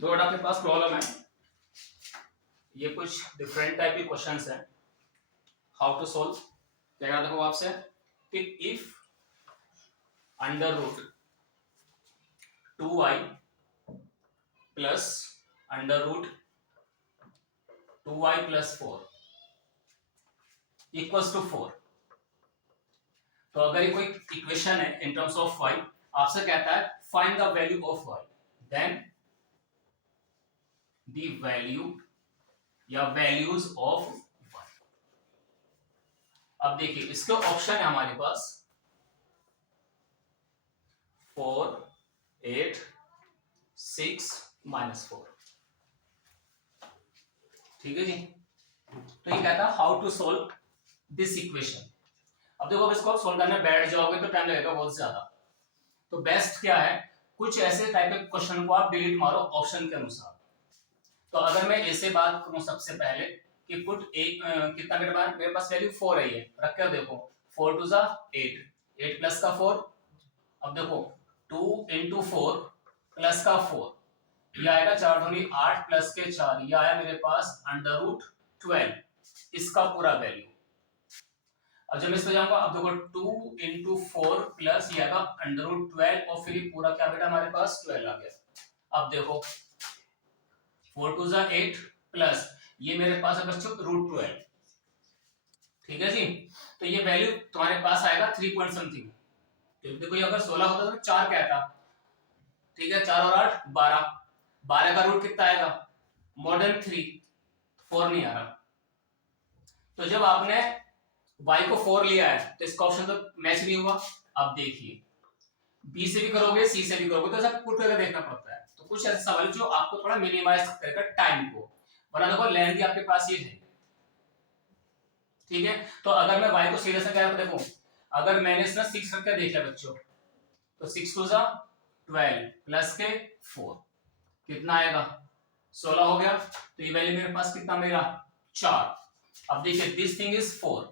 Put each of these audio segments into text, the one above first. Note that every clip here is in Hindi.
दो आपके पास प्रॉब्लम है, ये कुछ डिफरेंट टाइप के क्वेश्चंस हैं। हाउ टू सोल्व, क्या कहना देखो आपसे कि if under root 2y plus under root 2y plus 4 equals to 4, तो अगर ये कोई इक्वेशन है इन टर्म्स ऑफ y, आपसे कहता है find the value of y, then the value या वैल्यूज ऑफ y। अब देखिए इसके ऑप्शन है हमारे पास 4, 8, 6, -4। ठीक है जी। तो ये कहता है how to solve this equation. अब देखो अब इसको सोल्व करने बैठ जाओगे तो टाइम लगेगा बहुत ज्यादा। तो बेस्ट क्या है, कुछ ऐसे टाइप के क्वेश्चन को आप डिलीट मारो ऑप्शन के अनुसार। तो अगर मैं ऐसे बात करूं सबसे पहले कि पुट कितना मेरे पास वैल्यू 4 है, ये रख कर देखो 4 2 जा 8, 8 प्लस का 4। अब देखो 2 इंटू 4 प्लस का 4, ये आएगा 4 दूनी 8 प्लस के 4, ये आया मेरे पास अंडर रूट 12, इसका पूरा वैल्यू। अब जब मैं इस पे जाऊंगा, अब देखो 2 इंटू 4 प्लस ये आएगा अंडर रूट 12 और फिर पूरा क्या बेटा हमारे पास 12 आ गया। अब देखो 4 2 जा 8 प्लस ये मेरे पास है बच्चों रूट 12। ठीक है जी। तो ये वैल्यू तुम्हारे पास आएगा 3 पॉइंट समथिंग। तो देखो ये अगर 16 होता तो 4 क्या था, ठीक है 4 और 8 12, 12 का रूट कितना आएगा मोर देन 3, 4 नहीं आ रहा। तो जब आपने y को 4 लिया है तो इसका ऑप्शन तो मैच नहीं हुआ। अब देखिए b से भी करोगे c से भी करोगे तो सब पुट करके देखना पड़ता है। तो कुछ ऐसे सवाल जो आपको थोड़ा मिनिमाइज करेगा टाइम को, वरना देखो लेंथ भी आपके पास ये है। ठीक है। तो अगर मैं y को सीधे से क्या देखो, अगर मैंने इसमें 6 रख के देख लिया बच्चों, तो 6 2 जा 12 प्लस के 4 कितना आएगा 16 हो गया। तो ये वैल्यू मेरे पास कितना मेरा 4। अब देखिए दिस थिंग इज 4,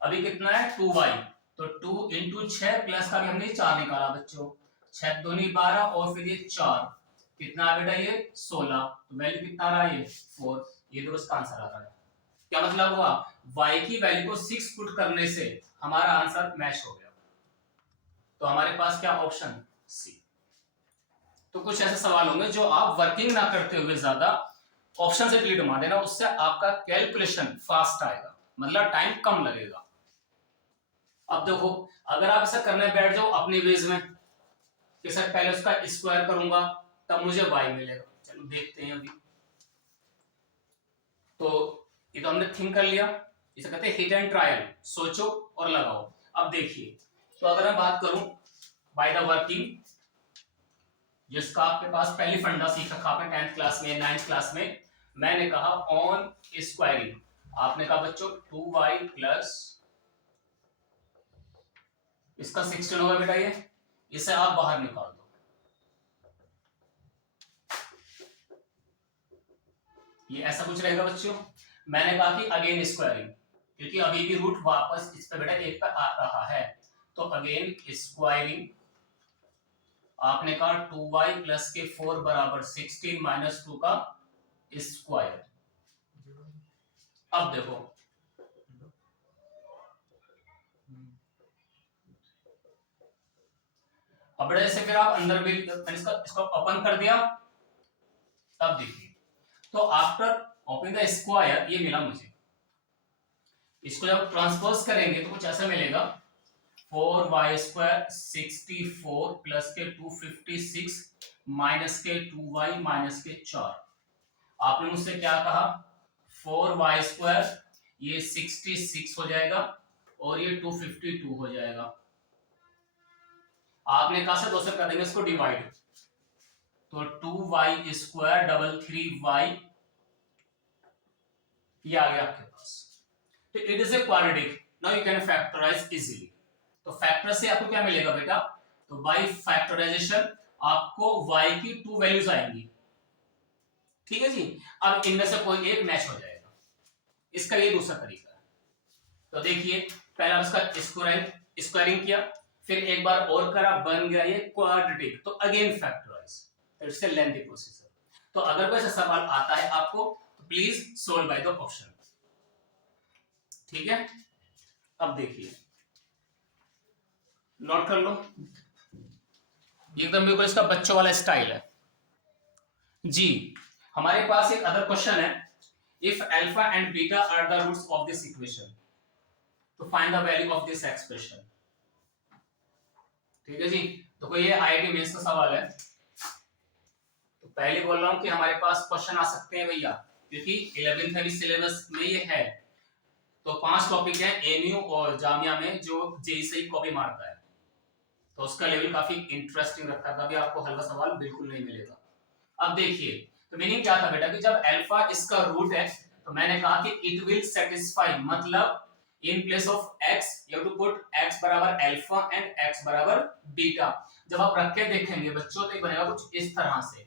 अभी कितना है 2y, तो 2 इंटू 6 प्लस का भी हमने 4 निकाला बच्चों, 6 दूनी 12 और फिर ये 4 कितना आ बेटा ये 16, तो वैल्यू कितना आ रहा है ये 4। ये तो इसका आंसर आ रहा है। क्या मतलब हुआ, y की वैल्यू को 6 पुट करने से हमारा आंसर मैच हो गया। तो हमारे पास क्या ऑप्शन सी। तो कुछ ऐसे सवाल होंगे जो आप वर्किंग ना करते हुए ज्यादा ऑप्शन से डिलीट मार देना, उससे आपका कैलकुलेशन फास्ट आएगा, मतलब टाइम कम लगेगा। अब देखो अगर आप इसे करने बैठ जाओ अपनी वेज में कि सर पहले उसका स्क्वायर करूंगा तब मुझे y मिलेगा, चलो देखते हैं अभी। तो ये तो हमने थिंक कर लिया, इसे कहते हैं हिट एंड ट्रायल, सोचो और लगाओ। अब देखिए तो अगर मैं बात करूं बाय द वर्किंग, जिसका आपके पास पहली फंडा सीखा था आपने 10th क्लास में 9th क्लास में, मैंने कहा ऑन स्क्वायरिंग, आपने कहा बच्चों 2y प्लस इसका 16 होगा बेटा, ये इसे आप बाहर निकाल दो। ये ऐसा कुछ रहेगा बच्चों। मैंने कहा कि अगेन स्क्वायरिंग, क्योंकि अभी भी रूट वापस इस पे बेटा एक पर आ रहा है, तो अगेन स्क्वायरिंग, आपने कहा 2y प्लस के 4 बराबर 16 माइनस 2 का स्क्वायर। अब देखो अब बेटा जैसे फिर आप अंदर भी इसको ओपन कर दिया। अब देखिए तो आफ्टर ओपनिंग द स्क्वायर ये मिला मुझे, इसको जब ट्रांसपोज करेंगे तो कुछ ऐसा मिलेगा 4y स्क्वायर 64 प्लस के 256 माइनस के 2y माइनस के 4। आपने मुझसे क्या कहा 4y स्क्वायर ये 66 हो जाएगा और ये 252 हो जाएगा। आपने कहा से 2 से कर देंगे इसको डिवाइड, तो 2y स्क्वायर 3y ये आ गया आपके पास। तो it is a quadratic, now you can factorise easily. तो फैक्टर से आपको क्या मिलेगा बेटा, तो बाय फैक्टराइजेशन आपको y की 2 वैल्यूज आएंगी। ठीक है जी। अब इनमें से कोई एक मैच हो जाएगा, इसका ये दूसरा तरीका है। तो देखिए पहला इसका स्क्वायरिंग किया, फिर एक बार और करा, बन गया ये क्वाड्रेटिक, तो again factorise, it's a lengthy procedure. तो अगर कोई ऐसा सवाल आता है आपको तो please solve by the option. ठीक है, अब देखिए, नोट कर लो, एकदम बिल्कुल इसका बच्चों वाला स्टाइल है जी। हमारे पास एक अदर क्वेश्चन है, if alpha and beta are the roots of this equation to find the value of this expression. ठीक है जी, तो कोई ये आईआईटी मेंस का सवाल है। तो पहले बोल रहा हूं कि हमारे पास क्वेश्चन आ सकते हैं भैया, क्योंकि 11th सिलेबस में ये है। तो 5 टॉपिक है एमयू और जामिया में जो जेई से कॉपी मारता है, तो उसका लेवल काफी इंटरेस्टिंग रखता है, कभी आपको हल्का सवाल बिल्कुल नहीं मिलेगा। अब देखिए, तो मीनिंग क्या था बेटा कि जब अल्फा इसका रूट है तो मैंने कहा कि इट विल सेटिस्फाई, मतलब in place of x you have to put x बराबर अल्फा एंड x बराबर बीटा। जब आप रख के देखेंगे बच्चों तो ये बनेगा कुछ इस तरह से।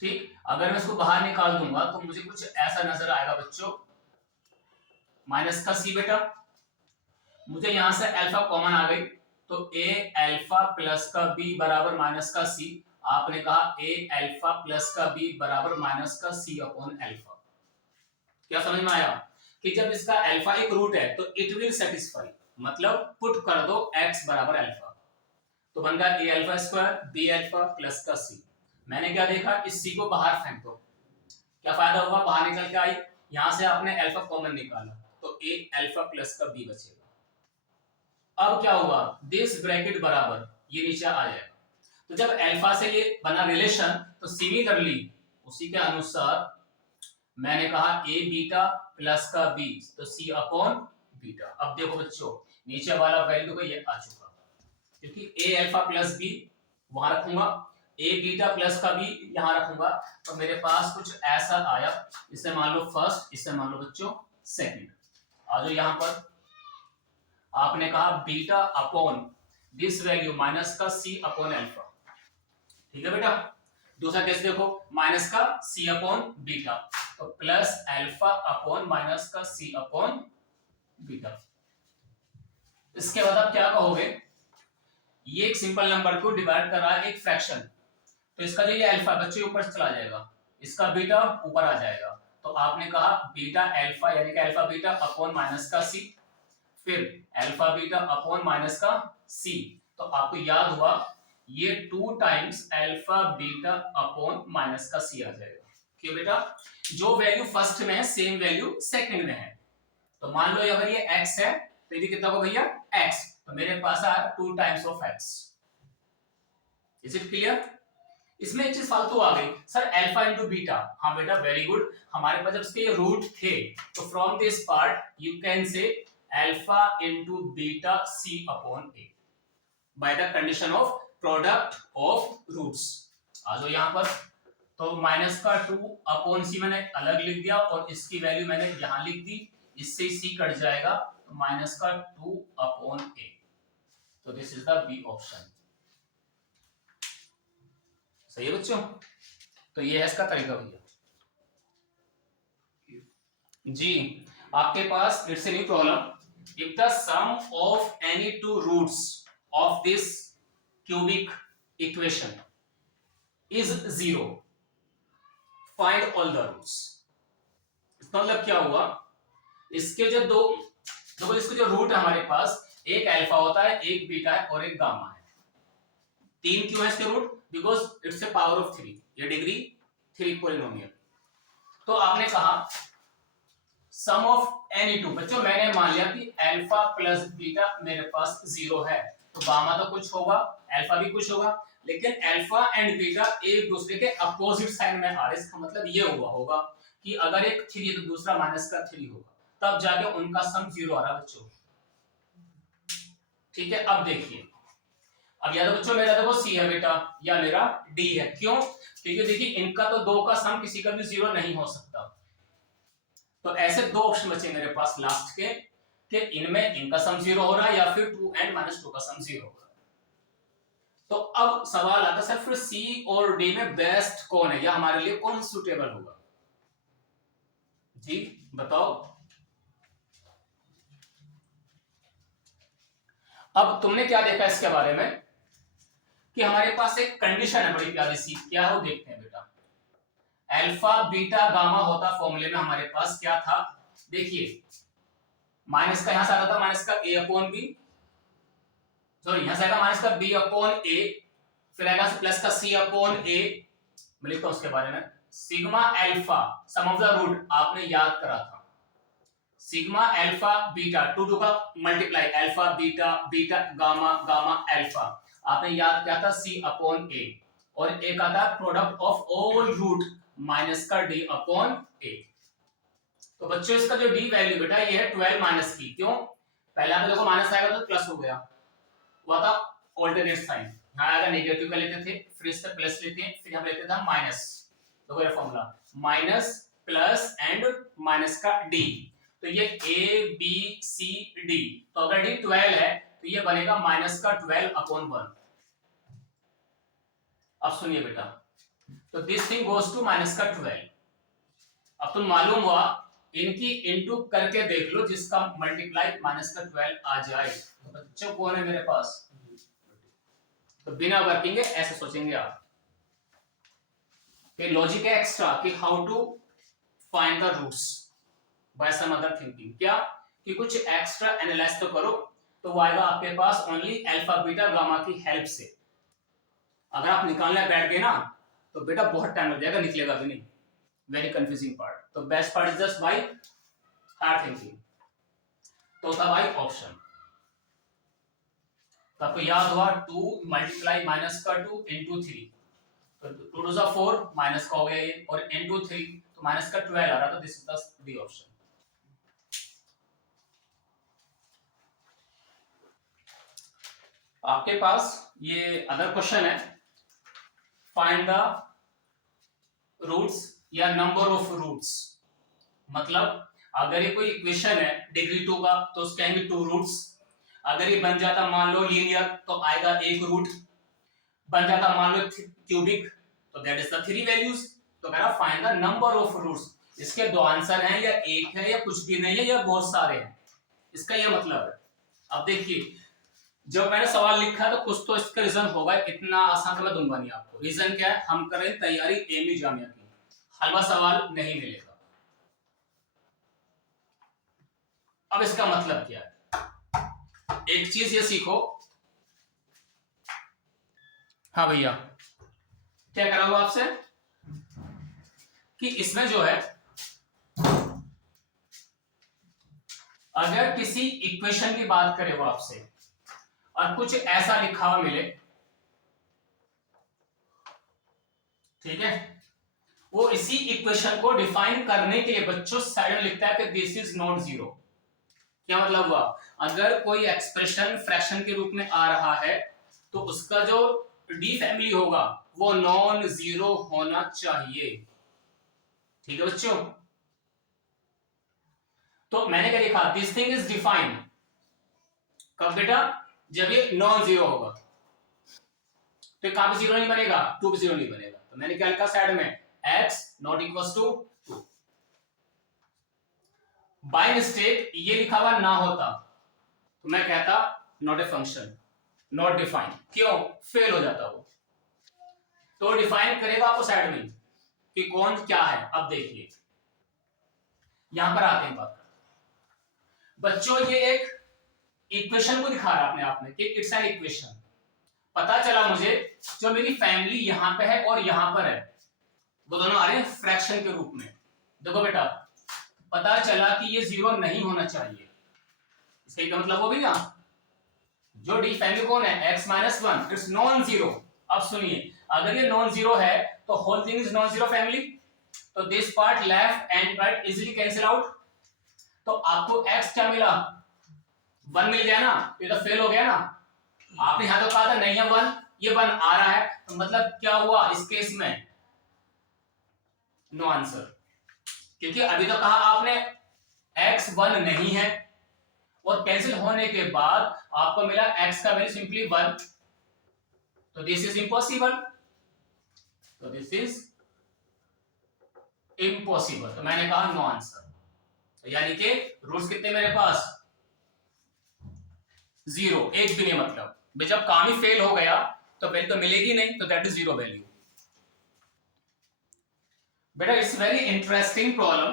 ठीक, अगर मैं इसको बाहर निकाल दूंगा तो मुझे कुछ ऐसा नजर आएगा बच्चों, माइनस का c बेटा, मुझे यहां से अल्फा कॉमन आ गई तो a अल्फा प्लस का b बराबर माइनस का c। आपने कहा a अल्फा प्लस का b बराबर माइनस का c अपॉन अल्फा। क्या समझ में आया कि जब इसका अल्फा एक रूट है तो इट विल सेटिस्फाई, मतलब पुट कर दो x बराबर अल्फा, तो बन गया a alpha square b alpha plus का c। मैंने क्या देखा, इस c को बाहर फेंक दो, क्या फायदा हुआ, बाहर निकल के आई, यहां से आपने अल्फा कॉमन निकाला तो a अल्फा प्लस का b बचेगा। अब क्या होगा, दिस ब्रैकेट बराबर ये नीचे आ जाएगा। तो जब अल्फा से ये बना रिलेशन तो सिमिलरली उसी के अनुसार मैंने कहा a बीटा प्लस का b तो c अपॉन बीटा। अब देखो बच्चों, नीचे वाला वैल्यू को ये आ चुका, क्योंकि a अल्फा प्लस b वहां रखूंगा, a बीटा प्लस का b यहां रखूंगा, तो मेरे पास कुछ ऐसा आया। इसे मान लो फर्स्ट, इसे मान लो बच्चों सेकंड। आ जाओ यहां पर, आपने कहा beta upon this value minus का c अपॉन अल्फा। ठीक है बेटा, दूसरा केस देखो, माइनस का c अपॉन बीटा तो प्लस अल्फा अपॉन माइनस का c अपॉन बीटा। इसके बाद आप क्या कहोगे, ये एक सिंपल नंबर को डिवाइड कर रहा है एक फ्रैक्शन, तो इसका जो ये अल्फा बच्चों ऊपर चला जाएगा, इसका बीटा ऊपर आ जाएगा, तो आपने कहा बीटा अल्फा यानी कि अल्फा बीटा अपॉन माइनस का c, फिर अल्फा बीटा अपॉन माइनस का c, तो आपको याद हुआ ये 2 times alpha beta upon minus का c आ जाएगा। क्यों बेटा, जो वैल्यू फर्स्ट में है सेम वैल्यू सेकंड में है, तो मान लो अगर ये x है तो ये कितना होगा भैया x, तो मेरे पास आ 2 times of x। Is it clear? इसमें एक चीज फालतू आ गई, सर अल्फा इंटू बीटा। हाँ बेटा वेरी गुड, हमारे पास जब इसके रूट थे तो from this part you can say alpha into beta c upon a by the condition of product of roots. आ जाओ यहां पर, तो माइनस का 2 अपॉन c मैंने अलग लिख दिया और इसकी वैल्यू मैंने यहां लिख दी, इससे c कट जाएगा तो माइनस का 2 अपॉन a, तो this is the B option. सही है बच्चों, तो ये है इसका तरीका भैया जी। आपके पास it's a new problem, if the sum of any two roots of this cubic equation is 0 find all the roots. इसका मतलब क्या हुआ, इसके जो दो देखो इसके जो रूट है हमारे पास, एक अल्फा होता है, एक बीटा है और एक गामा है। 3 क्यों है इसके root, because it's a power of 3, ये डिग्री 3 पॉलिनोमियल। तो आपने कहा सम ऑफ एनी टू, बच्चों मैंने मान लिया कि अल्फा प्लस बीटा मेरे पास 0 है, तो गामा तो कुछ होगा, अल्फा भी कुछ होगा, लेकिन अल्फा एंड बीटा एक दूसरे के अपोजिट साइन में आ रहे। इसका मतलब ये हुआ होगा कि अगर एक 3 है तो दूसरा माइनस का 3 होगा, तब जाके उनका सम 0 आ रहा बच्चों। ठीक है, अब देखिए, अब या तो बच्चों मेरा देखो सी है बेटा या मेरा डी है, क्यों, क्योंकि देखिए इनका तो 2 का सम किसी का भी 0 नहीं हो सकता, तो ऐसे 2 ऑप्शन बचे मेरे पास लास्ट के कि इनमें इनका सम 0 हो रहा है या फिर 2 and -2 का सम 0 हो रहा है। तो अब सवाल आता है सर फिर सी और डी में बेस्ट कौन है या हमारे लिए कौन सुटेबल होगा, जी बताओ। अब तुमने क्या देखा इसके बारे में कि हमारे पास एक कंडीशन है बड़ी प्यारी सी, क्या है वो देखते हैं बेटा। अल्फा बीटा गामा होता फॉर्मूले में हमारे पास क्या था, देखिए माइनस का यहां से आता था माइनस का a अपॉन बी, सॉरी यहां से आएगा माइनस का b अपॉन a, फिर आएगा प्लस का c अपॉन a, मैं लिखता हूं उसके बारे में, sigma alpha sum of the root आपने याद करा था, sigma alpha beta, two two का multiply, alpha beta beta gamma gamma alpha, आपने याद किया था c अपॉन a, और एक आता product of all root minus का d अपॉन a। तो बच्चों इसका जो d वैल्यू बेटा ये है 12 माइनस की, क्यों, पहले आप देखो माइनस आएगा तो प्लस हो गया, वो था ऑल्टरनेट साइन, यहां आएगा नेगेटिव का लेते थे, फिर इससे प्लस लेते हैं, फिर हम लेते थे माइनस, देखो ये formula minus plus and minus का d, तो ये a b c d, तो अगर d 12 है तो ये बनेगा माइनस का 12 अपॉन 1। अब सुनिए बेटा, तो this thing goes to minus का 12। अब तुम मालूम हुआ इनकी इनटू करके देख लो, जिसका मल्टीप्लाई माइनस का 12 आ जाए, तो बच्चों कौन है मेरे पास, तो बिना वर्किंग ऐसे सोचेंगे आप कि लॉजिक है एक्स्ट्रा कि how to find the roots by some other thinking, क्या कि कुछ एक्स्ट्रा एनालाइज तो करो, तो वो आएगा आपके पास ओनली अल्फा बीटा गामा की हेल्प से। अगर आप निकालने बैठ गए ना तो बेटा बहुत टाइम लग जाएगा, निकलेगा भी नहीं, वेरी कंफ्यूजिंग पार्ट। तो best part is just by hard thinking. तो था भाई ऑप्शन, तो आपको याद हुआ 2 मल्टीप्लाई माइनस का 2 इंटू 3, तो 2 टू 4 माइनस का हो गया ये, और इंटू 3 तो माइनस का 12 आ रहा, तो दिस इज द ऑप्शन। आपके पास ये अदर क्वेश्चन है, फाइंड द रूट्स या नंबर ऑफ रूट्स, मतलब अगर ये कोई इक्वेशन है डिग्री 2 का तो उसके आएंगे 2 रूट्स, अगर ये बन जाता मान लो लीनियर तो आएगा 1 रूट, बन जाता मान लो क्यूबिक तो दैट इज द 3 वैल्यूज। तो कह रहा find the number of roots, इसके 2 आंसर हैं या एक है या कुछ भी नहीं है या बहुत सारे हैं, इसका ये मतलब है। अब देखिए जब मैंने सवाल लिखा तो कुछ तो इसका रीजन होगा, इतना आसान तो मैं दूंगा नहीं आपको। रीजन क्या है, हम करें तैयारी एमी जामिया की, हलवा सवाल नहीं मिलेगा। अब इसका मतलब क्या है, एक चीज ये सीखो, हाँ भैया क्या करा हुआ आपसे कि इसमें जो है अगर किसी इक्वेशन की बात करे वो आपसे और कुछ ऐसा लिखा हुआ मिले, ठीक है, वो इसी इक्वेशन को डिफाइन करने के लिए बच्चों साइड में लिखता है कि दिस इज नॉट जीरो। क्या मतलब हुआ, अगर कोई एक्सप्रेशन फ्रैक्शन के रूप में आ रहा है तो उसका जो डी फैमिली होगा वो नॉन जीरो होना चाहिए, ठीक है बच्चों। तो मैंने क्या लिखा, दिस थिंग इज डिफाइंड, कब बेटा, जब ये नॉन जीरो होगा, तो कहां पे जीरो नहीं बनेगा, 2 पे जीरो नहीं बनेगा, तो मैंने क्या लिखा साइड में, x not equals to 2। By mistake ये लिखा हुआ ना होता तो मैं कहता not a function, not define, क्यों, फेल हो जाता वो। तो डिफाइन करेगा आपको साइड में कि कौन क्या है। अब देखिए यहां पर आते हैं बात, बच्चों ये एक इक्वेशन को दिखा रहा अपने आप में कि इट्स एन इक्वेशन, पता चला मुझे जो मेरी फैमिली यहां पे है और यहां पर है वो दोनों आ रहे हैं फ्रैक्शन के रूप में। देखो बेटा पता चला कि ये जीरो नहीं होना चाहिए, इसका मतलब वो भी ना, जो डी फैमिली कौन है, x minus 1, it's non zero. अब सुनिए अगर ये नॉन जीरो है तो whole thing is non zero family, तो this part left and right easily cancel out, तो आपको x क्या मिला, 1 मिल गया ना, ये तो फेल हो गया ना। आपने यहां तो कहा था नहीं है 1, ये 1 आ रहा है, तो मतलब क्या हुआ इस केस में, नो आंसर, क्योंकि अभी तो कहा आपने x 1 नहीं है और कैंसिल होने के बाद आपको मिला x का वैल्यू सिंपली 1, तो दिस इज इम्पॉसिबल, तो दिस इज इम्पॉसिबल, तो मैंने कहा नो आंसर। तो यानी कि रूट्स कितने मेरे पास, 0, एक भी नहीं, मतलब जब काम ही फेल हो गया तो वैल्यू तो मिलेगी नहीं, तो दैट इज जीरो वैल्यू। बेटा इट्स वेरी इंटरेस्टिंग प्रॉब्लम।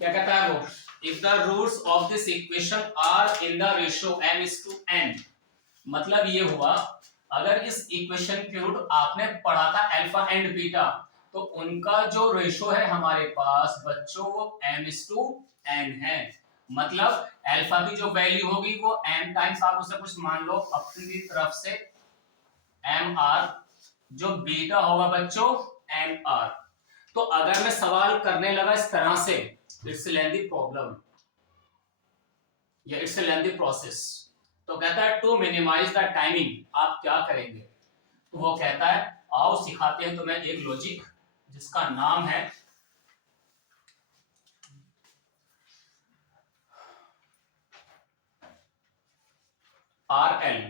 क्या कहता है वो, if the roots of this equation are in the ratio m:n, मतलब ये हुआ अगर इस इक्वेशन के रूट आपने पढ़ा था अल्फा एंड बीटा, तो उनका जो रेशियो है हमारे पास बच्चों वो m:n है। मतलब अल्फा की जो वैल्यू होगी वो m टाइम्स, आप उसे कुछ मान लो अपनी तरफ से mr, जो बीटा होगा बच्चों mr। तो अगर मैं सवाल करने लगा इस तरह से, इट्स लेंथी प्रॉब्लम या इट्स लेंथी प्रोसेस। तो कहता है टू मिनिमाइज द टाइमिंग आप क्या करेंगे, तो वो कहता है आओ सिखाते हैं तुम्हें एक लॉजिक जिसका नाम है RL।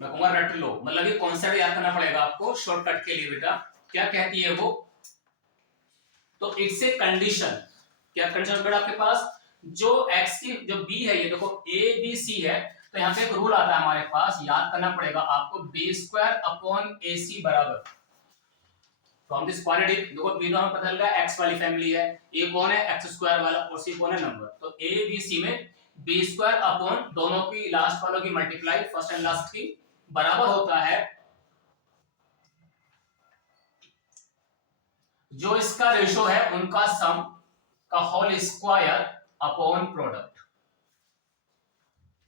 मैं कहूंगा रट लो, मतलब ये कॉन्सेप्ट याद करना पड़ेगा आपको शॉर्टकट के लिए। बेटा क्या कहती है वो, तो इट्स ए कंडीशन। क्या कंडीशन बेटा आपके पास, जो x की जो b है, ये देखो a b c है, तो यहाँ पे एक रूल आता है हमारे पास, याद करना पड़ेगा आपको, b² / बराबर फ्रॉम दिस क्वाड्रेटिक। देखो b तो हमें पता चल गया x वाली फैमिली है, a कौन है x² वाला और c कौन है नंबर। तो a b c में b² दोनों की लास्ट वालों की मल्टीप्लाई फर्स्ट एंड लास्ट की बराबर होता है जो इसका रेशो है उनका सम का होल स्क्वायर अपॉन प्रोडक्ट।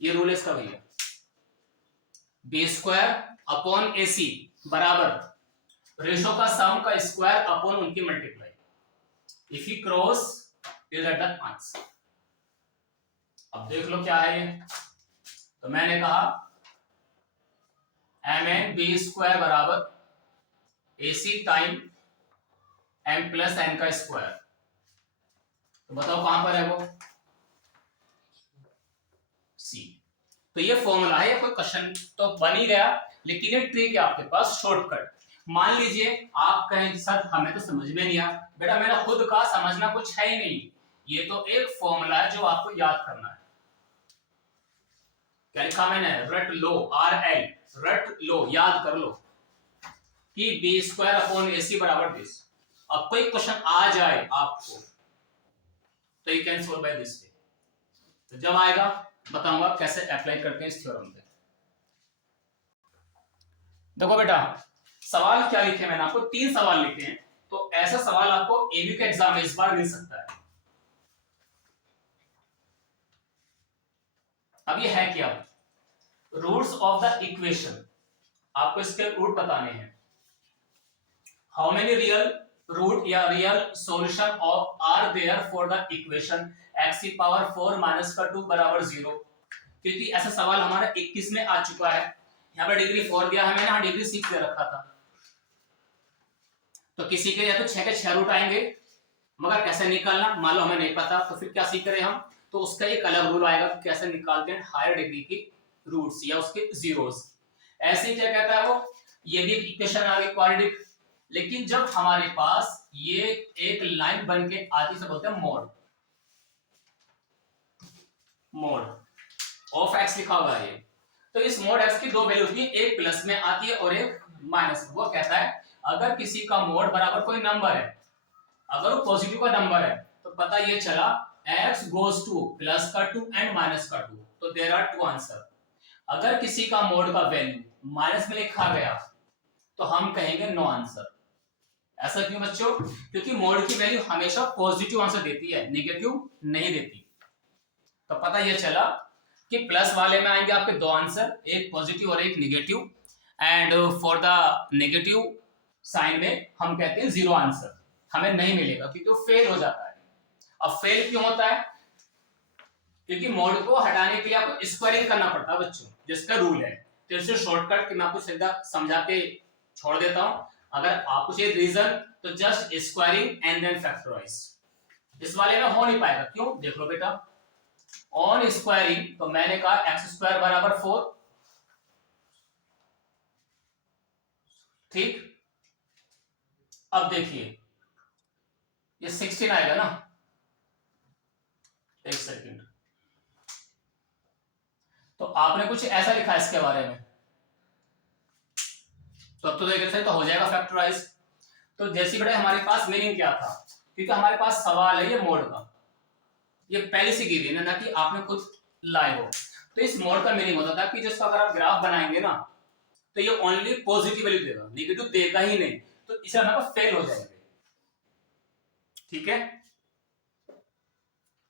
ये रूल है इसका भैया, b² / ac बराबर रेशो का सम का स्क्वायर अपॉन उनकी multiply. If you cross you get the answer. अब देख लो क्या है ये, तो मैंने कहा mn b² बराबर ac टाइम m + n का स्क्वायर। तो बताओ कहां पर है वो, सी। तो ये फॉर्मूला है, ये कोई क्वेश्चन तो बन ही गया, लेकिन ये ट्रिक है आपके पास शॉर्टकट। मान लीजिए आप कहें सर हमें तो समझ में नहीं आया, बेटा मेरा खुद का समझना कुछ है ही नहीं, ये तो एक फॉर्मूला है जो आपको याद करना है। क्या लिखा मैंने, रट लो, RL, रट लो, याद कर लो कि b² / ac बराबर दिस। अब कोई क्वेश्चन आ जाए आपको तो you can solve by this way. तो जब आएगा बताऊंगा कैसे अप्लाई करते हैं इस थ्योरम पे। देखो बेटा सवाल क्या लिखे मैंने आपको, 3 सवाल लिखे हैं, तो ऐसा सवाल आपको एबी के एग्जाम में इस बार मिल सकता है। अब ये है क्या, रूट्स ऑफ द इक्वेशन, आपको इसके रूट बताने हैं। हाउ मेनी रियल रूट या real solution of are there for the equation x⁴ - 2 बराबर 0। क्योंकि ऐसा सवाल हमारा 21 में आ चुका है, यहाँ पर डिग्री 4 दिया है मैंने, यहाँ डिग्री 6 दे रखा था। तो किसी के या तो 6 के 6 रूट आएंगे, मगर कैसे निकालना मान लो हमें नहीं पता, तो फिर क्या सीख रहे हम, तो उसका एक अलग रूल आएगा कि कैसे निकालते हैं हायर डिग्री की रूट्स या उसके जीरोस। ऐसे क्या कहता है वो, ये भी इक्वेशन आ गई क्वाड्रेटिक, लेकिन जब हमारे पास ये एक लाइन बन के आती से बोलते हैं मोड, मोड ऑफ x लिखा हुआ है ये। तो इस मोड x की दो वैल्यूज की, एक प्लस में आती है और एक माइनस। वो कहता है अगर किसी का मोड बराबर कोई नंबर है, अगर वो पॉजिटिव का नंबर है, तो पता ये चला x goes to +2 and -2, तो देयर आर 2 आंसर। अगर किसी का मोड का वैल्यू माइनस में लिखा गया तो हम कहेंगे नो आंसर। ऐसा क्यों बच्चों, क्योंकि मोड की वैल्यू हमेशा पॉजिटिव आंसर देती है, नेगेटिव नहीं देती। तो पता ये चला कि प्लस वाले में आएंगे आपके 2 आंसर, एक पॉजिटिव और एक negative, and for the negative sign में हम कहते हैं 0 आंसर, हमें नहीं मिलेगा क्योंकि वो फेल हो जाता है। अब फेल क्यों होता है, क्योंकि मोड को हटाने के लिए आपको स्क्वायरिंग करना पड़ता है बच्चों, जिसका रूल है। तो इसे शॉर्टकट मैं आपको सीधा समझा के छोड़ देता हूं, अगर आपको चाहिए रीजन तो just squaring and then factorise. इस वाले में हो नहीं पाएगा, क्यों देख लो बेटा, ऑन स्क्वायरिंग तो मैंने कहा x² बराबर 4, ठीक। अब देखिए ये 16 आएगा ना, एक सेकंड, तो आपने कुछ ऐसा लिखा है इसके बारे में, तो अब तो देखिए सही तो हो जाएगा फैक्टराइज। तो जैसी बेटा हमारे पास मीनिंग क्या था, क्योंकि हमारे पास सवाल है ये मोड का, ये पहले से गिवन है ना कि आपने खुद लाए हो। तो इस मोड का मीनिंग होता था कि जिसका अगर आप ग्राफ बनाएंगे ना तो ये ओनली पॉजिटिव वैल्यू देगा, नेगेटिव देगा ही नहीं, तो इसे हमारे पास फेल हो जाएंगे। ठीक है,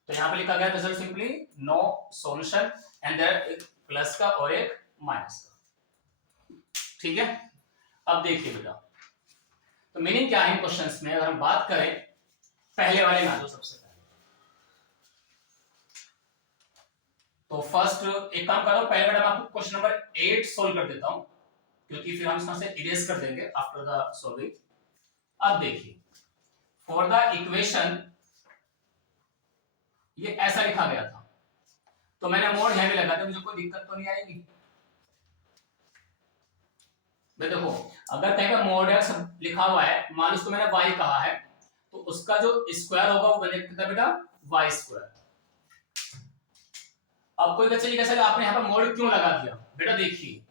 तो यहां पे लिखा गया result simply no solution and there एक प्लस का और एक माइनस का। ठीक है, अब देखिए बेटा तो मीनिंग क्या है इन क्वेश्चंस में, अगर हम बात करें पहले वाले में, तो सबसे पहले तो फर्स्ट एक काम करो, पहले बेटा मैं आपको क्वेश्चन नंबर 8 सोल्व कर देता हूं, क्योंकि फिर हम इसमें से इरेज कर देंगे आफ्टर द सॉल्विंग। अब देखिए फॉर द इक्वेशन ये ऐसा लिखा गया था, तो मैंने मोड यहां भी लगा दिया, मुझे कोई दिक्कत तो नहीं आएगी। देखो अगर कहीं पर मोड एक्स लिखा हुआ है, मान लो उसको मैंने y कहा है, तो उसका जो स्क्वायर होगा वो बनेगा कितना बेटा y स्क्वायर। अब कोई बच्चे कैसे आपने यहाँ पर मोड क्यों लगा दिया, बेटा देखिए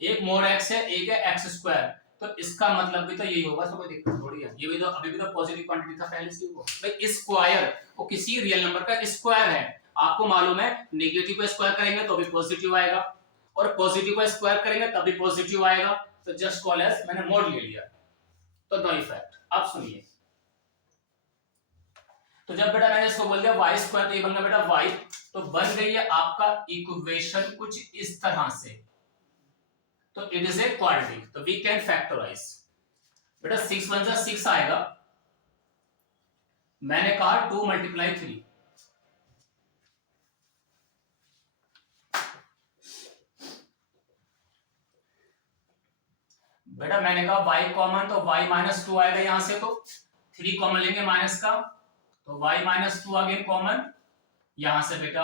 एक मोड x है एक है x स्क्वायर, तो इसका मतलब भी तो यही होगा, तो कोई दिक्कत थोड़ी है, ये भी तो अभी भी तो पॉजिटिव क्वांटिटी था पहले से वो भाई स्क्वायर, वो किसी रियल नंबर का स्क्वायर है। आपको मालूम है नेगेटिव को स्क्वायर करेंगे तो भी पॉजिटिव आएगा और पॉजिटिव को स्क्वायर करेंगे तभी पॉजिटिव आएगा, तो जस्ट कॉल एज मैंने मोड ले लिया, तो नो इफेक्ट। अब सुनिए, तो जब बेटा मैंने इसको बोल दिया y स्क्वायर, तो ये बन गया बेटा y, तो बन गई है आपका इक्वेशन कुछ इस तरह से, तो इट इज ए क्वाड्रेटिक, तो वी कैन फैक्टराइज। बेटा 6 1 जा 6 आएगा, मैंने कहा 2 × 3, बेटा मैंने कहा y कॉमन, तो y -2 आएगा यहां से, तो 3 कॉमन लेंगे माइनस का, तो y -2 अगेन कॉमन यहां से बेटा,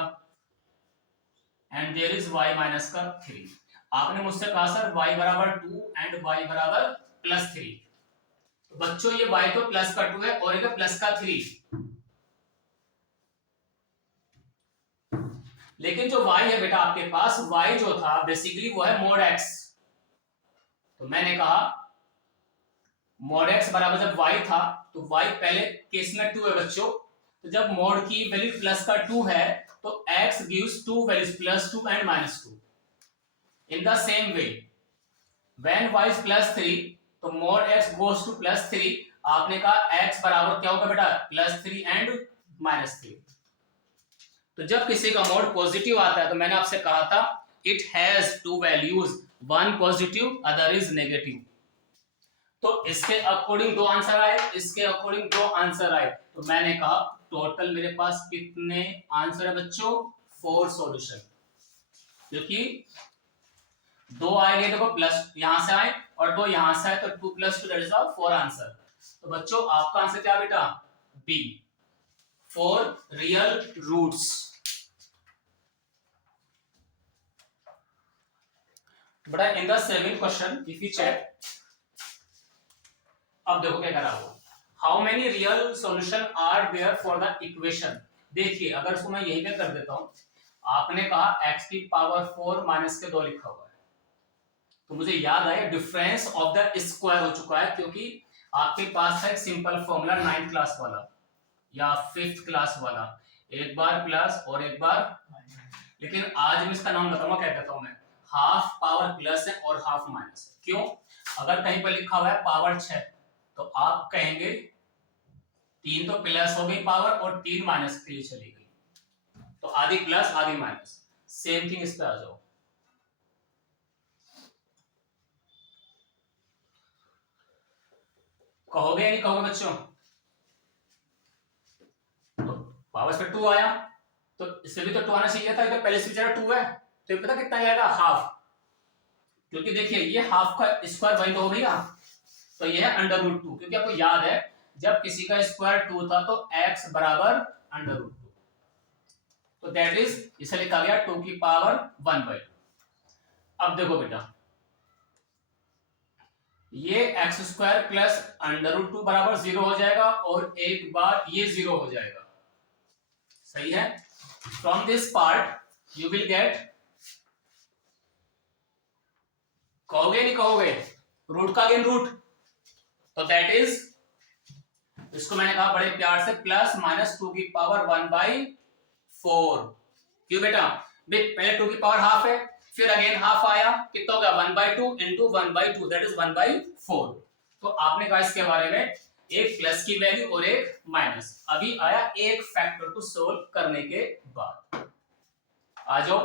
एंड देयर इज y का 3। आपने मुझसे कहा सर y बराबर 2 एंड y बराबर +3, तो बच्चों ये y तो प्लस का 2 है और ये प्लस का 3, लेकिन जो y है बेटा आपके पास, y जो था बेसिकली वो है मोड x, तो मैंने कहा मोड x बराबर जब y था तो y पहले केस में 2 है बच्चों, तो जब मोड की वैल्यू प्लस का 2 है तो x gives 2 values +2 and -2। in the same way when y is +3 तो mod x goes to +3, आपने कहा x बराबर क्या होगा बेटा +3 and -3। तो जब किसी का मोड पॉजिटिव आता है तो मैंने आपसे कहा था it has 2 values, one positive other is negative, तो इसके अकॉर्डिंग 2 आंसर आए, इसके अकॉर्डिंग 2 आंसर आए, तो मैंने कहा टोटल मेरे पास कितने आंसर है बच्चों 4 सॉल्यूशन, क्योंकि 2 आएंगे देखो प्लस यहां से आए और 2 यहां से आए, तो 2 + 2 दैट इज 4 आंसर। तो बच्चों आपका आंसर क्या बेटा बी, 4 रियल रूट्स। बेटा in the 7th question if you check, अब देखो क्या करा वो, how many real solution are there for the equation. देखिए अगर इसको मैं यही पे कर देता हूं, आपने कहा x की पावर 4 माइनस के 2 लिखा हुआ है, तो मुझे याद आया डिफरेंस ऑफ द स्क्वायर हो चुका है, क्योंकि आपके पास है एक सिंपल फॉर्मूला 9th क्लास वाला या 5th क्लास वाला, एक बार प्लस और एक बार, लेकिन आज मैं इसका नाम बताऊंगा क्या कहता हूं मैं, हाफ पावर प्लस है और हाफ माइनस। क्यों, अगर कहीं पर लिखा हुआ है पावर 6 तो आप कहेंगे 3 तो प्लस हो गई पावर और 3 माइनस के लिए चली गई, तो आधी प्लस आधी माइनस, सेम थिंग इस पे आ जाओ। कहोगे या नहीं कहोगे बच्चों, तो पावर पे 2 आया, तो इससे भी तो 2 आना चाहिए था, तो पहले से बेचारा 2 है, तो ये पता कितना आएगा हाफ, क्योंकि देखिए ये हाफ का स्क्वायर वही तो हो गया, तो ये है √2, क्योंकि आपको याद है जब किसी का स्क्वायर 2 था तो x बराबर √2, तो दैट इज इसे लिखा गया 2 की पावर 1/2। अब देखो बेटा ये x² प्लस √2 बराबर 0 हो जाएगा और एक बार ये 0 हो जाएगा, सही है। From this part you will get कहोगे नहीं कहोगे? रूट का अगेन रूट, तो दैट इज, इसको मैंने कहा बड़े प्यार से प्लस माइनस 2 की पावर 1/4। क्यों बेटा? पहले 2 की पावर हाफ है, फिर अगेन हाफ आया, कितना हो गया 1/2 इंटू 1/2 दैट इज 1/4। तो आपने कहा इसके बारे में एक प्लस की वैल्यू और एक माइनस, अभी आया एक फैक्टर को सोल्व करने के बाद। आ जाओ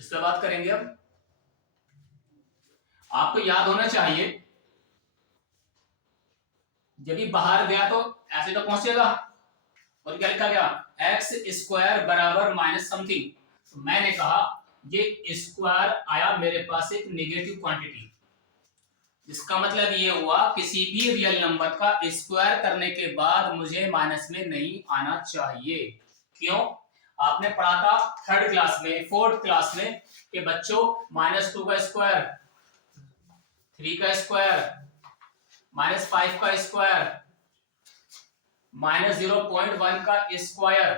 इस पर बात करेंगे। अब आपको याद होना चाहिए, जब भी बाहर गया तो ऐसे तो पहुंचेगा, और क्या लिखा गया एक्स स्क्वायर बराबर माइनस समथिंग, तो मैंने कहा ये स्क्वायर आया मेरे पास एक नेगेटिव क्वांटिटी, इसका मतलब ये हुआ किसी भी रियल नंबर का स्क्वायर करने के बाद मुझे माइनस में नहीं आना चाहिए। क्यों? आपने पढ़ा था थर्ड क्लास में, फोर्थ क्लास में कि बच्चों -2 का स्क्वायर, 3 का स्क्वायर, -5 का स्क्वायर, -0.1 का स्क्वायर,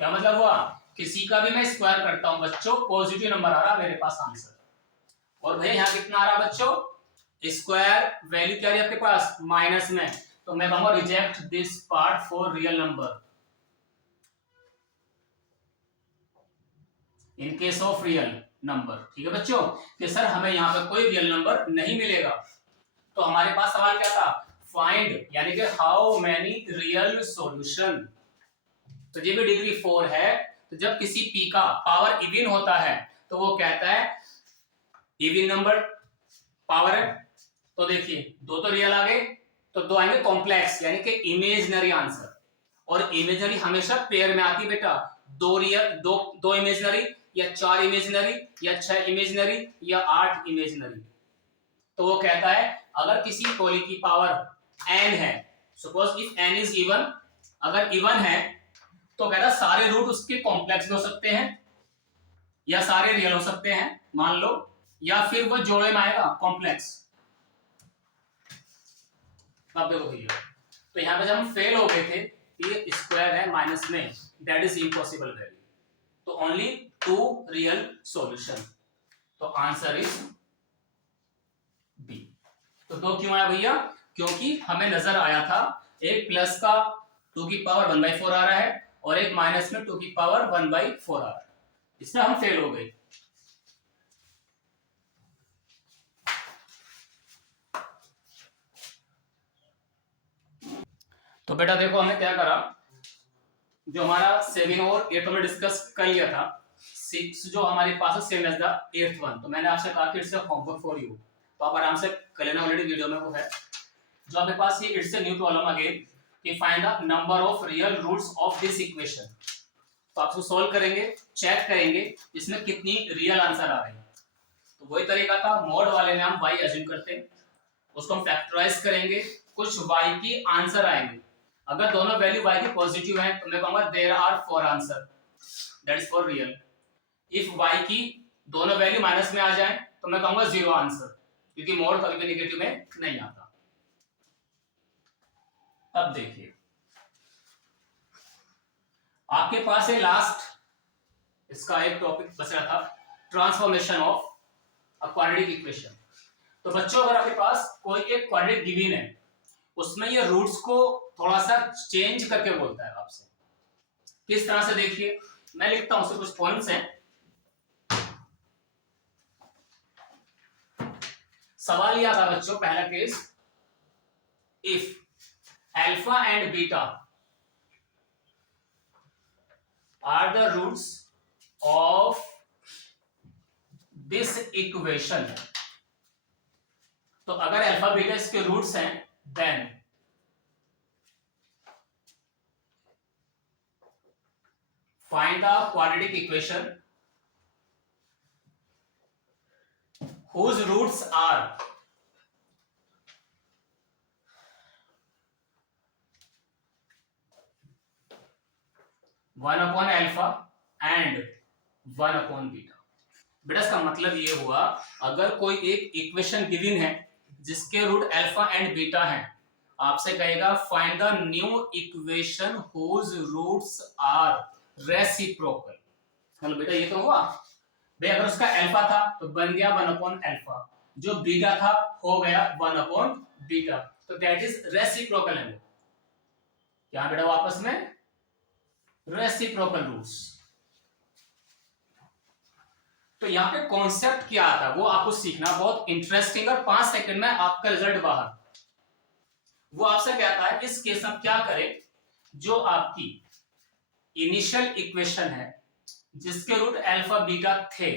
क्या मतलब हुआ? किसी का भी मैं स्क्वायर करता हूं बच्चों, पॉजिटिव नंबर आ रहा मेरे पास आंसर। और भैया यहाँ कितना आ रहा बच्चों? स्क्वायर वैल्यू क्या है आपके पास? माइनस में, तो मैं कहूंगा reject this part for real number. In case of real number, ठीक है बच्चों, कि सर हमें यहाँ पर कोई रियल नंबर नहीं मिलेगा। तो हमारे पास सवाल क्या था? फाइंड, यानी कि हाउ मेनी रियल सॉल्यूशन। तो ये भी डिग्री 4 है, तो जब किसी पी का पावर इवन होता है तो वो कहता है इवन नंबर पावर है। तो देखिए दो तो रियल आ गए, तो दो आएंगे कॉम्प्लेक्स, यानी कि इमेजिनरी आंसर। और इमेजिनरी हमेशा पेयर में आती बेटा, दो रियल, दो इमेजिनरी, या 4 इमेजिनरी, या 6 इमेजिनरी, या 8 इमेजिनरी। तो वो कहता है अगर किसी पॉली की पावर n है, suppose if n is even, अगर इवन है तो कहता है सारे रूट उसके कॉम्प्लेक्स में हो सकते हैं या सारे रियल हो सकते हैं मान लो, या फिर वो जोड़े में आएगा कॉम्प्लेक्स। अब देखो भैया, तो यहां पे जब हम फेल हो गए थे, ये स्क्वायर है माइनस में, दैट इज इम्पॉसिबल वैल्यू, तो ओनली 2 रियल सॉल्यूशन, तो आंसर इज बी। तो 2 क्यों आया भैया? क्योंकि हमें नजर आया था एक प्लस का 2 की पावर 1/4 आ रहा है और एक माइनस में 2 की पावर 1/4 आ रहा है, इसमें हम फेल हो गए। तो बेटा देखो हमने क्या करा, जो हमारा 7 और 8 में डिस्कस कर लिया था, 6 जो हमारे पास है same as the 8th one, तो मैंने आपसे कहा कि it's a homework for you, तो आप आराम से कर लेना, ऑलरेडी वीडियो में वो है। जो आपके पास ये it's a new problem again कि find the number of real roots of this equation. तो आप इसको सॉल्व करेंगे, चेक करेंगे इसमें कितनी रियल आंसर आ रही है। तो वही तरीका था, मोड वाले में हम y अज्यूम करते हैं, उसको हम फैक्टराइज करेंगे, कुछ y की आंसर आएंगे। अगर दोनों वैल्यू y की पॉजिटिव है तो मैं कहूंगा there are 4 answer, that is for real. If y की दोनों वैल्यू माइनस में आ जाए तो मैं कहूंगा 0 आंसर, क्योंकि मोड कभी भी नेगेटिव में नहीं आता। अब देखिए आपके पास है लास्ट, इसका एक टॉपिक बचा था, transformation of a quadratic equation. तो बच्चों अगर आपके पास कोई एक क्वाड्रेटिक गिवन है, उसमें ये रूट्स को थोड़ा सा चेंज करके बोलता है आपसे, किस तरह से देखिए, मैं लिखता हूं उसके कुछ पॉइंट्स हैं। सवाल यह था बच्चों, पहला case, if alpha and beta are the roots of this equation, तो अगर अल्फा बीटा इसके रूट्स हैं, then find the quadratic equation whose roots are 1 upon alpha and 1 upon beta। बेटा इसका मतलब ये हुआ, अगर कोई एक इक्वेशन गिवन है जिसके रूट अल्फा एंड बीटा है, आपसे कहेगा find the new equation whose roots are reciprocal. Hello बेटा ये तो हुआ भाई, अगर उसका अल्फा था तो बन गया 1/अल्फा, जो बीटा था हो गया 1/बीटा, तो दैट इज रेसिप्रोकल है वो। क्या बेटा वापस में रेसिप्रोकल रूट्स। तो यहाँ पे कॉन्सेप्ट क्या आता है वो आपको सीखना बहुत इंटरेस्टिंग, और 5 सेकंड में आपका रिजल्ट बाहर। वो आपसे कहता है इस केस में क्या करें, जो आपकी इनिशियल इक्वेशन है जिसके रूट अल्फा बीटा थे,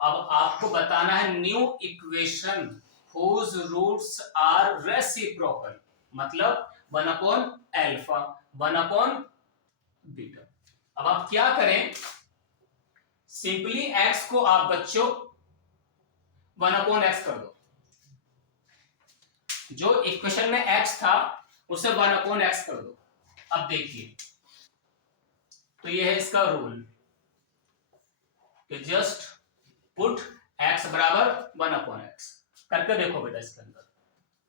अब आपको बताना है new equation whose roots are reciprocal, मतलब 1/अल्फा 1/बीटा। अब आप क्या करें, सिंपली x को आप बच्चों 1/x कर दो, जो इक्वेशन में x था उसे 1/x कर दो। अब देखिए तो ये है इसका रूल कि जस्ट पुट x बराबर 1/x करके देखो बेटा इसके अंदर।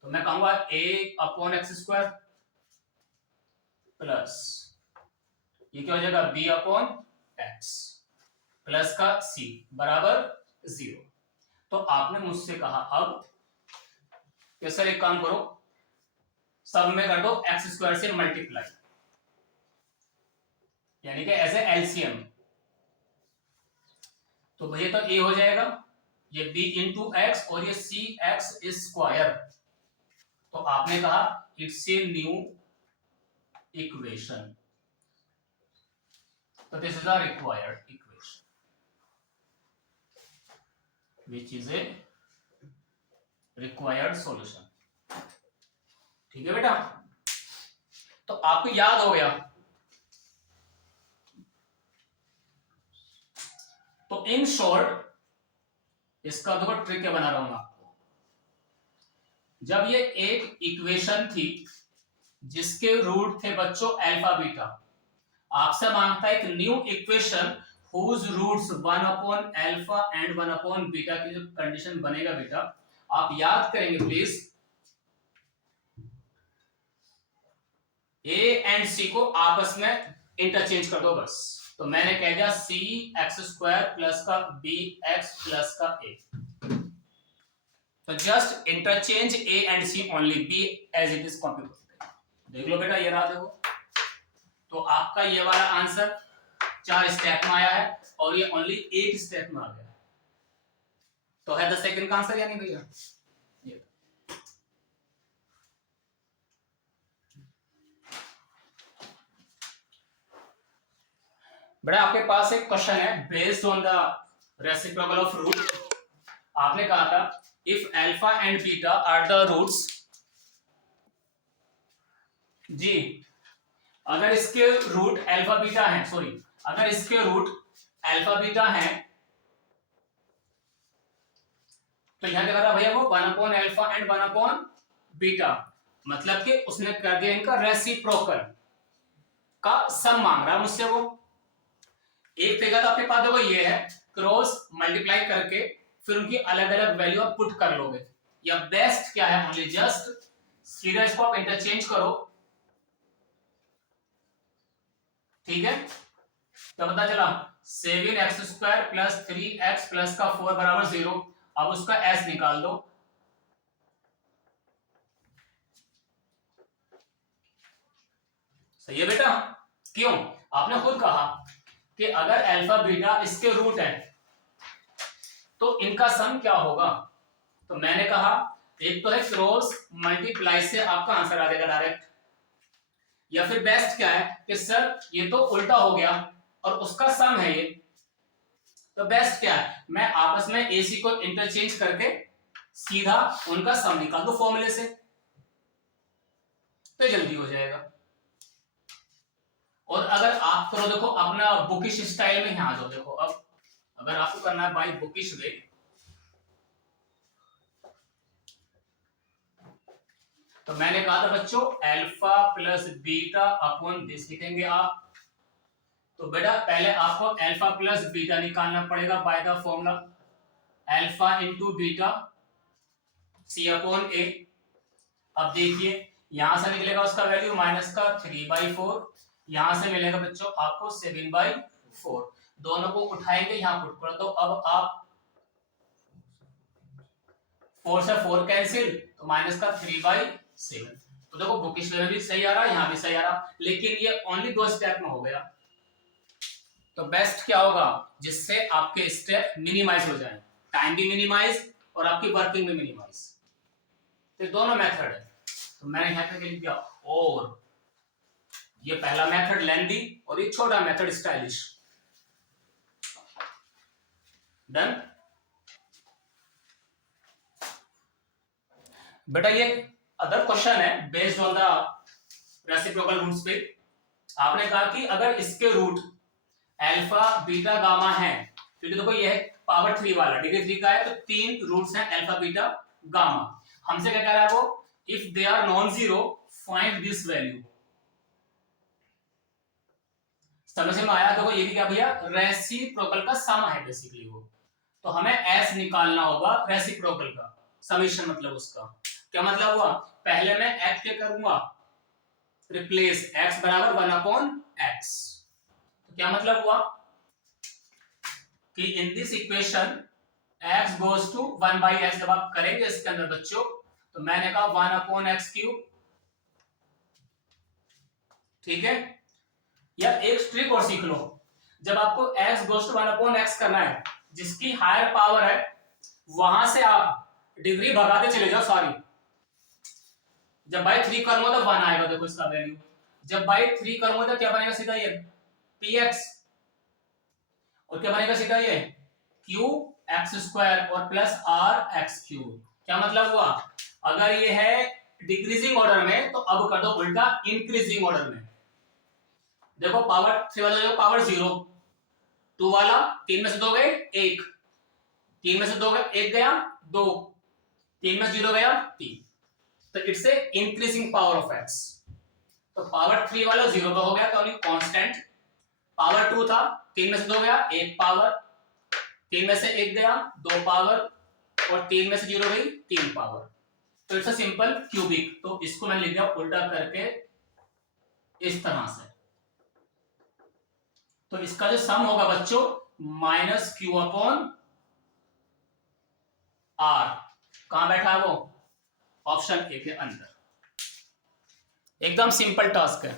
तो मैं कहूंगा a/x² प्लस ये क्या हो जाएगा b/x प्लस का c बराबर 0। तो आपने मुझसे कहा अब कि सर एक काम करो, सब में कर दो x² से मल्टीप्लाई, यानी कि एज ए एलसीएम। तो भैया तो a हो जाएगा, ये b इंटू एक्स और ये c x²। तो आपने कहा इट्स ए न्यू इक्वेशन, तो this is a required equation which is a required solution. ठीक है बेटा, तो आपको याद हो गया। तो इन शॉर्ट इसका देखो ट्रिक क्या बना रहा हूं आपको। जब ये एक इक्वेशन थी जिसके रूट थे बच्चों अल्फा बीटा, आपसे मांगता है एक न्यू इक्वेशन whose roots 1/अल्फा एंड 1/बीटा की जो कंडीशन बनेगा बेटा, आप याद करेंगे प्लीज, a एंड c को आपस में इंटरचेंज कर दो बस। तो मैंने कह दिया c(x² प्लस का bx प्लस का a, तो just interchange a and c only, b as it is copy कर देख लो बेटा, ये रहा देखो। तो आपका ये वाला आंसर 4 स्टेप में आया है और ये ओनली 8 स्टेप में आ गया। तो है द सेकंड का आंसर या नहीं भैया? बेटा आपके पास एक क्वेश्चन है based on the reciprocal of root. आपने कहा था if alpha and beta are the roots, जी अगर इसके रूट अल्फा बीटा हैं, सॉरी अगर इसके रूट अल्फा बीटा हैं, तो यहां क्या कर रहा भैया वो 1/अल्फा एंड 1/बीटा, मतलब कि उसने कर दिया इनका रेसिप्रोकल का सम मांग रहा है मुझसे वो। एक तरीका तो आपके पास देखो ये है, क्रॉस मल्टीप्लाई करके फिर उनकी अलग अलग वैल्यू आप पुट कर लोगे, या बेस्ट क्या है ओनली जस्ट सीधा इसको आप इंटरचेंज करो। ठीक है, तो पता चला 7x² प्लस 3x प्लस का 4 बराबर 0। अब उसका s निकाल दो, सही है बेटा। क्यों? आपने खुद कहा कि अगर अल्फा बीटा इसके रूट है तो इनका सम क्या होगा। तो मैंने कहा एक तो है क्रॉस मल्टीप्लाई से आपका आंसर आ जाएगा डायरेक्ट, या फिर बेस्ट क्या है कि सर ये तो उल्टा हो गया और उसका सम है ये, तो बेस्ट क्या है मैं आपस में AC को इंटरचेंज करके सीधा उनका सम निकाल दो फॉर्मूले से, तो जल्दी हो जाएगा। और अगर आप करो देखो अपना बुकिश स्टाइल में यहां आ जाओ, देखो अब अगर आपको करना है बाय बुकिश वे, तो मैंने कहा था बच्चों alpha plus beta upon this लिखेंगे आप। तो बेटा पहले आपको अल्फा प्लस बीटा निकालना पड़ेगा by the formula alpha into beta c upon a. अब देखिए यहां से निकलेगा उसका वैल्यू माइनस का 3/4, यहां से मिलेगा बच्चों आपको 7/4। दोनों को उठाएंगे, यहाँ पुट कर दो। अब आप 4 से 4 कैंसिल, तो माइनस का 3/7। तो देखो बुकिश में भी सही आ रहा, यहाँ भी सही आ रहा, लेकिन ये ओनली 2 स्टेप में हो गया। तो बेस्ट क्या होगा, जिससे आपके स्टेप मिनिमाइज हो जाए, टाइम भी मिनिमाइज और आपकी वर्किंग भी मिनिमाइज। तो दोनों मेथड है। तो मैंने यहाँ पे लिख दिया, और ये पहला मेथड लेंदी और ये छोटा मेथड स्टाइलिश। डन। बेटा ये अदर क्वेश्चन है based on the reciprocal roots पे। आपने कहा कि अगर इसके रूट अल्फा बीटा गामा है, क्योंकि देखो ये है पावर 3 वाला, डिग्री 3 का है, तो 3 रूट्स हैं अल्फा बीटा गामा। हमसे क्या कह रहा है वो, if they are non zero find this value. समझ में आया? देखो ये भी क्या भैया, रेसिप्रोकल का सम है बेसिकली वो। तो हमें एस निकालना होगा रेसिप्रोकल का समीशन, मतलब उसका क्या मतलब हुआ, पहले मैं एक्स के करूंगा रिप्लेस, x बराबर 1/x। तो क्या मतलब हुआ कि in this equation x goes to 1/x। जब आप करेंगे इसके अंदर बच्चों, तो मैंने कहा 1/x³। ठीक है, या एक ट्रिक और सीख लो, जब आपको x गोज टू 1/x करना है, जिसकी हायर पावर है वहां से आप डिग्री भगाते चले जाओ सारी। जब बाई 3 करूंगा तो 1 आएगा, देखो इसका वैल्यू। जब बाई 3 करूंगा तो क्या बनेगा, सीधा ये px, और क्या बनेगा सीधा ये qx² और प्लस rx³। क्या मतलब हुआ, अगर ये है डिक्रीजिंग ऑर्डर में, तो अब कर दो उल्टा इंक्रीजिंग ऑर्डर में। देखो पावर 3 वाला जो पावर 0, 2 वाला 3 में से 2 गए 1, 3 में से 2 गए 1 गया 2, 3 में 0 गया 3। तो it's a increasing power of x। तो पावर 3 वाला 0 का हो गया, तो कांस्टेंट। पावर 2 था, 3 में से 2 गया 1 पावर, 3 में से 1 गया 2 पावर, और 3 में से 0 गई 3 पावर। तो इट्स अ सिंपल क्यूबिक। तो इसको मैंने लिख दिया उल्टा करके इस तरह से। तो इसका जो सम होगा बच्चों -q/r। कहां बैठा है वो, ऑप्शन ए के अंदर। एकदम सिंपल टास्क है।